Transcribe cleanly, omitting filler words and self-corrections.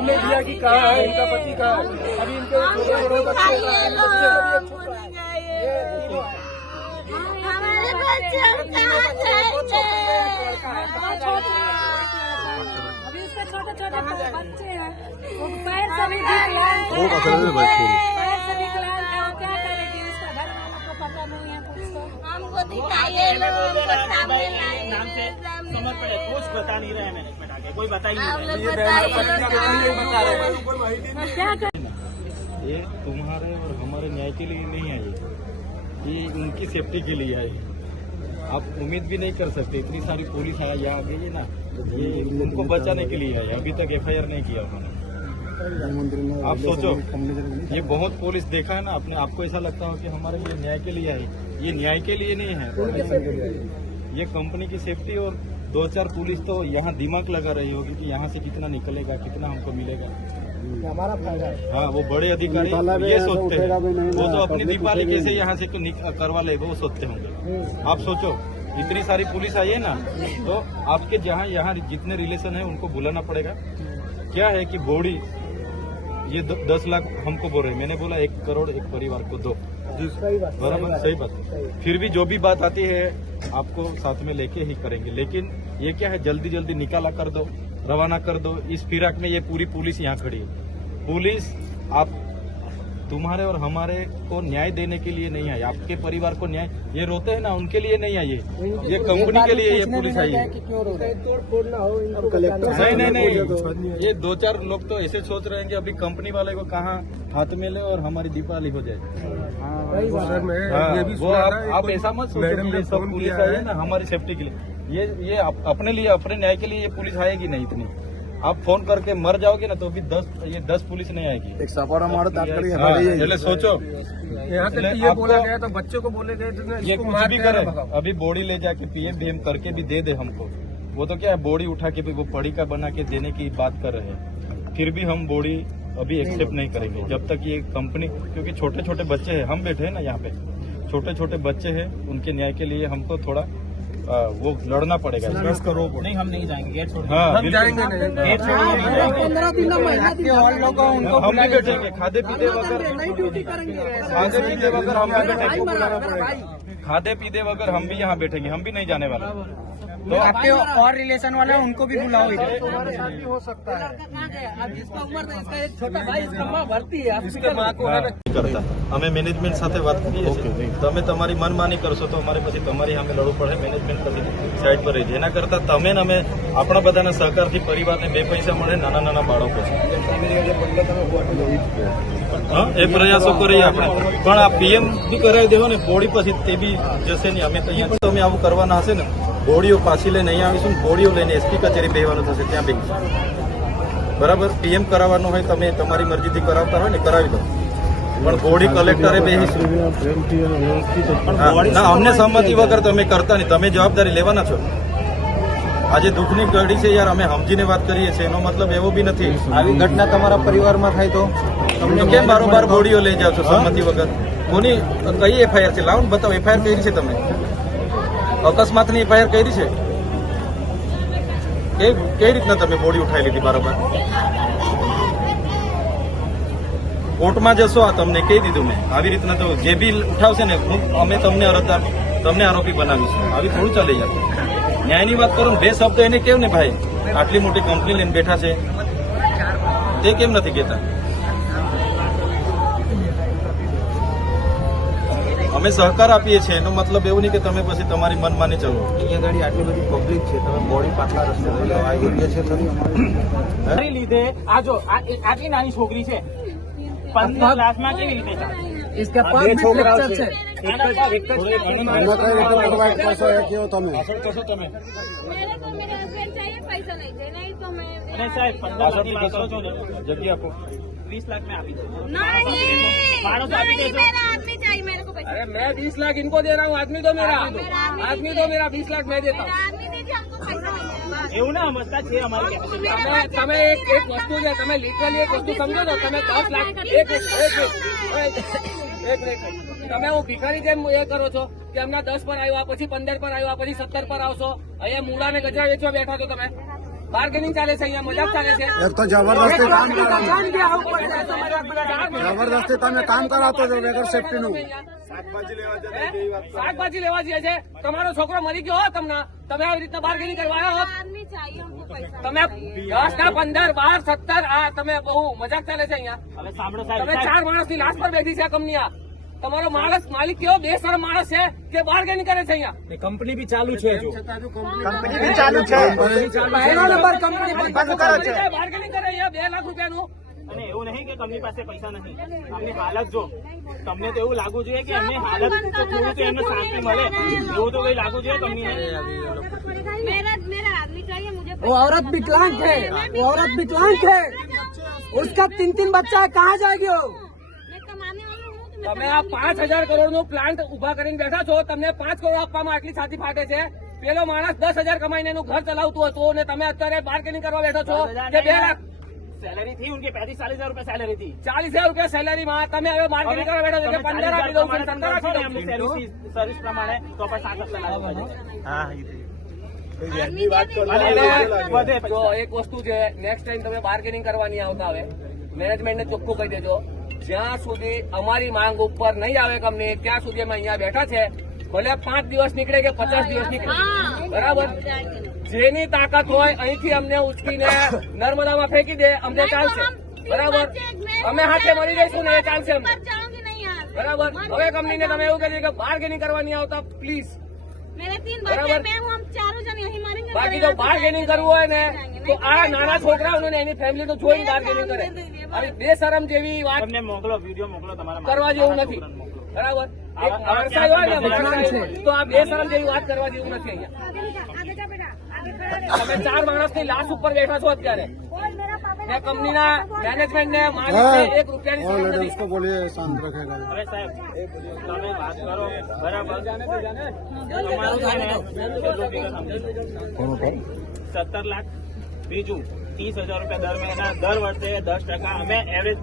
जवाब नहीं दिया कि कहाँ है इनका पति, कहाँ है। अभी इनके छोटे बड़ों का हमारे बच्चे कहाँ जाएंगे? अभी उसके छोटे छोटे बच्चे हैं, वो पैर से भी विकलांग है, पैर से विकलांग है, वो क्या करेगी? उसका घर वालों को पता नहीं है कुछ तो। हमको दिखाइए लोग, हमको सामने नाम से समझ पड़े, कुछ बता नहीं रहे मैनेजमेंट आगे, कोई बता ही नहीं रहे। क्या कर ये तुम्हारे और हमारे न्याय के लिए नहीं है, ये उनकी सेफ्टी के लिए है। आप उम्मीद भी नहीं कर सकते, इतनी सारी पुलिस यहाँ आ गई है ना, ये उनको बचाने के लिए है। अभी तक FIR नहीं किया उन्होंने। आप सोचो, ये बहुत पुलिस देखा है ना आपने, आपको ऐसा लगता हो कि हमारे ये न्याय के लिए है, ये न्याय के लिए नहीं है, ये कंपनी की सेफ्टी। और 2-4 पुलिस तो यहाँ दिमाग लगा रही होगी कि यहाँ से कितना निकलेगा, कितना हमको मिलेगा, हमारा फायदा है। हाँ, वो बड़े अधिकारी ये सोचते हैं, वो तो अपनी दीपावली कैसे यहाँ से करवा लेगा वो सोचते होंगे। आप सोचो, इतनी सारी पुलिस आई है ना, तो आपके जहाँ यहाँ जितने रिलेशन है उनको बुलाना पड़ेगा। क्या है कि बॉडी ये 10 लाख हमको बोल रहे, मैंने बोला 1 करोड़ एक परिवार को दो, बराबर, सही बात। फिर भी जो भी बात आती है आपको साथ में लेके ही करेंगे, लेकिन ये क्या है, जल्दी जल्दी निकाला कर दो, रवाना कर दो। इस फिराक में ये पूरी पुलिस यहाँ खड़ी है। पुलिस आप तुम्हारे और हमारे को न्याय देने के लिए नहीं आई, आपके परिवार को न्याय, ये रोते हैं ना, उनके लिए नहीं आई, ये कंपनी के लिए ये पुलिस आई है। नहीं, ये 2-4 लोग तो ऐसे सोच रहे हैं कि अभी कंपनी वाले को कहाँ हाथ में ले और हमारी दीपावली हो जाए। वो आप ऐसा मत सोचो कि ये सब पुलिस आई है ना हमारी सेफ्टी के लिए, ये अपने लिए, अपने न्याय के लिए ये पुलिस आएगी नहीं इतनी। आप फोन करके मर जाओगे ना तो भी 10 पुलिस नहीं आएगी। एक सपोर्ट हमारा सोचो, यहाँ से ये बोला गया तो बच्चों को बोले गए ये कुछ भी करे, अभी बॉडी ले जाके PM करके भी दे हमको, वो तो क्या है, बॉडी उठा के भी वो पड़ी का बना के देने की बात कर रहे हैं, फिर भी हम बॉडी अभी एक्सेप्ट नहीं करेंगे जब तक ये कंपनी, क्योंकि छोटे छोटे बच्चे हैं, हम बैठे हैं ना यहाँ पे, छोटे छोटे बच्चे हैं, उनके न्याय के लिए हमको थोड़ा वो लड़ना पड़ेगा। 10 करोड़ नहीं, हम नहीं जाएंगे, गेट छोड़, हाँ, हम जाएंगे नहीं। गेट छोड़, 15 दिन और लोगों उनको हम भी बैठेंगे, खादे पीते वगैरह हम भी बैठेंगे, खादे पीते वगैरह हम भी यहाँ बैठेंगे, हम भी नहीं जाने वाला। तो आपके और रिलेशन वाले हैं उनको भी बुलाओ। हो सकता है, अब इसका उम्र नहीं, इसका एक छोटा भाई, इसका माँ भर्ती है, इसके माँ को करता અમે મેનેજમેન્ટ સાથે વાત કરીએ છીએ, તમે તમારી મનમાની કરશો તો અમારે પછી તમારી સામે લડવું પડે, મેનેજમેન્ટ પછી સાઈડ પર રહી જાય। એના કરતા તમે ને અમે આપણા બધાના સહકારથી પરિવારને 2 પૈસા મળે, નાના નાના બાળકો છે, હા, એ પ્રયાસો કરીએ આપણે। પણ આ PM બી કરાવી દેવો ને, બોડી પછી તે બી જશે નહીં। અમે તો અહીંયા તમે આવું કરવાના હશે ને, બોડીઓ પાછી લઈને અહીંયા આવીશું, બોડીઓ લઈને SP કચેરી બેહવાનું થશે, ત્યાં બેસીશું, બરાબર। PM કરાવવાનું હોય, તમે તમારી મરજીથી કરાવતા હોય ને કરાવી દો, પણ બોડી કલેક્ટરે બેસીશું ના, અમને સંમતિ વગર તમે કરતા નહીં, તમે જવાબદારી લેવાના છો। આજે દુઃખની ઘડી છે યાર, અમે સમજીને વાત કરીએ છીએ, એનો મતલબ એવો બી નથી। આવી ઘટના તમારા પરિવારમાં થાય તો તમે કેમ બારોબાર બોડીઓ લઈ જાઓ છો સંમતિ વગર? કોની કઈ FIR છે? લાવો ને બતાવો, FIR કરી છે તમે? અકસ્માતની FIR કરી છે? કઈ રીતના તમે બોડી ઉઠાવી લીધી બારોબાર? કોર્ટમાં જશો, આ તમને કહી દીધું મેં, આવી રીતના તો જે બી ઉઠાવશે ને અમે તમને અરજદાર, તમને આરોપી બનાવીશું। આવી થોડું ચાલે યાર, ન્યાયની વાત કરો ને, 2 શબ્દ એને કેવું ને ભાઈ, આટલી મોટી કંપની લઈને બેઠા છે તે કેમ નથી કહેતા? અમે સહકાર આપીએ છીએ, એનો મતલબ એવું નહીં કે તમે પછી તમારી મનમાની ચલો। અહીંયા ગાડી આટલી બધી પબ્લિક છે, તમે બોડી પાછલા રસ્તે લઈ લો, આ યોગ્ય છે ખરી? લીધે આ જો આટલી નાની છોકરી છે, 15 લાખમાં કેવી રીતે ચાલે? इसके पास छोकरा છે, मेरे को मेरे हस्बैंड चाहिए, पैसा नहीं दे, नहीं तो मैं અને સાહેબ 15 લાખ જગ્યા આપો, 20 लाख में આપી દો। नहीं, भाड़ों से आपी नहीं, देशो। मेरा आदमी चाहिए, मेरे को पैसा। अरे मैं 20 लाख इनको दे रहा हूँ, आदमी दो मेरा, आदमी दो मेरा, 20 लाख मैं देता हूँ। मेरा आदमी दीजिए, हमको पैसा नहीं है। એવું ના સમજતા છે અમારી કેપેસિટી। તમે એક વસ્તુ છે, તમે લિટરલી એક વસ્તુ સમજો છો, તમે 10 લાખ એક તમે હું ભિખારી જેમ એ કરો છો કે હમણાં 10 પર આવ્યા, પછી 15 પર આવ્યા, પછી 17 પર આવશો, અહીંયા મૂળાને ગજરા વેચવા બેઠા છો તમે। બાર્ગેનિંગ ચાલે છે અહીંયા, મજાક ચાલે છે. એક તો જબરદસ્તી કામ કંપની કરાવો, જાન ગયા ઉપર છે, તમારે આ બધા જબરદસ્તી તમે કામ કરાવતો છો વગર સેફટીનું. શાકભાજી લેવા જઈએ છે, તમારો છોકરો મરી ગયો હોત તમને, તમે આવી રીતના બાર્ગેનિંગ કરવા આવ્યા હોત. आदमी चाहिए हमको पैसा તમે 10 ના 15 12 17 આ તમે બહુ મજાક ચાલે છે અહીંયા. હવે સાંભળો તમે સાહેબ 4 માણસની લાશ પર બેઠી છે આ કંપની. આ તમારો માણસ માલિક કેવો બેશરમ માણસ છે કે બાર્ગેનિંગ કરે છે અહીંયા. કંપની બી ચાલુ છે હજુ. કંપની બી ચાલુ છે. પહેલો નંબર કંપની બંધ કરે છે, બાર્ગેનિંગ કરે અહીંયા 2 લાખ રૂપિયાનું. અને એવું નહીં કે કંપની પાસે પૈસા નથી, આમની હાલત જો. તમને તો એવું લાગવું જોઈએ કે એમની હાલત તો થોડું તો એમને શાંતિ મળે, એવું તો કઈ લાગવું જોઈએ કંપનીને. मेरा मेरा आदमी चाहिए मुझे वो औरत विकलांग है, वो औरत विकलांग है, उसका 3 बच्चा है, कहाँ जाएगी वो? मैं कमाने वाला हूँ तो તમે આ 5,000 કરોડનું પ્લાન્ટ ઉભા કરીને બેઠા છો, તમને 5 કરોડ આપવામાં આટલી છાતી ફાટે છે. પેલો માણસ 10,000 કમાઈને એનું ઘર ચલાવતું હતું અને તમે અત્યારે બાર્ગેનિંગ કરવા બેઠો છો કે 2 લાખ સેલેરી थी उनकी 35-40 हज़ार रुपए सैलरी थी. 40,000 રૂપિયા સેલેરીમાં તમે હવે બાર્ગેનિંગ કરવા બેઠો છો કે 15 આપી દઉં છું, 17 આપી દઉં છું. સર્વિસ પ્રમાણે તો પણ 7 લાખ आदमी વધે જો એક વસ્તુ છે, નેક્સ્ટ ટાઈમ તમે બાર્ગેનિંગ કરવા નહીં આવતા. હવે મેનેજમેન્ટને ચોખ્ખું કહી દેજો, જ્યાં સુધી અમારી માંગ ઉપર નહીં આવે કંપની ત્યાં સુધી અમે અહીંયા બેઠા છે. ભલે 5 દિવસ નીકળે કે 50 દિવસ નીકળે, બરાબર. જેની તાકાત હોય અહીંથી અમને ઉચકીને નર્મદામાં ફેંકી દે, અમને ચાલશે, બરાબર. અમે હાથે મરી જઈશું ને એ ચાલશે અમને, जाऊंगी नहीं यार બરાબર. હવે કંપનીને તમે એવું કહી કે બાર્ગેનિંગ કરવા નહીં આવતા પ્લીઝ. मेरे 3 बराबर। बच्चे मैं हूँ हम चारों जन यही मारेंगे બાકી જો બાર્ગેનિંગ કરવું હોય ને તો આ નાના છોકરાઓને એની ફેમિલીનું જોઈને બાર્ગેનિંગ કરે. આવી બેશરમ જેવી વાત તમને મોકલો, વિડીયો મોકલો તમારા કરવા જેવું નથી, બરાબર. એક માણસાઈ હોય ને માણસાઈ, તો આ બેશરમ જેવી વાત કરવા જેવું નથી અહીંયા. તમે 4 માણસની લાશ ઉપર બેઠા છો અત્યારે. ને કંપનીના મેનેજમેન્ટને માલિકને 1 રૂપિયાની और સહાય लेडीज નથી. को बोलिए शांत रखेगा. હવે સાહેબ તમે વાત કરો બરાબર. તમારું છે ને કેટલું figure સમજો? 17 લાખ, બીજું 30,000 રૂપિયા દર મહિના, દર વર્ષે 10% અમે એવરેજ